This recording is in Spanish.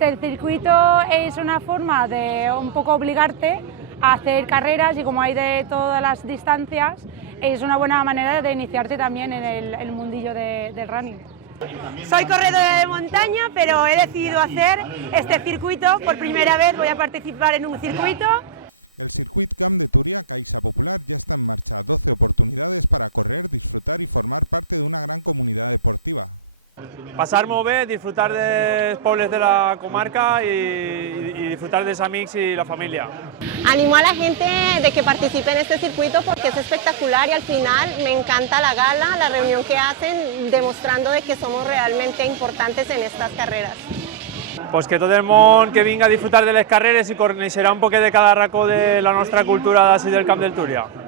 El circuito es una forma de un poco obligarte a hacer carreras y como hay de todas las distancias, es una buena manera de iniciarte también en el mundillo del running. Soy corredora de montaña, pero he decidido hacer este circuito. Por primera vez voy a participar en un circuito. Passar-m'ho bé, disfrutar dels pobles de la comarca y disfrutar de los amigos y la familia. Animo a la gente de que participe en este circuito porque es espectacular y al final me encanta la gala, la reunión que hacen, demostrando de que somos realmente importantes en estas carreras. Pues que tot el món que vinga a disfrutar de les carreres i coneixerà un poquet de cada racó de la nostra cultura d'ací del Camp del Túria.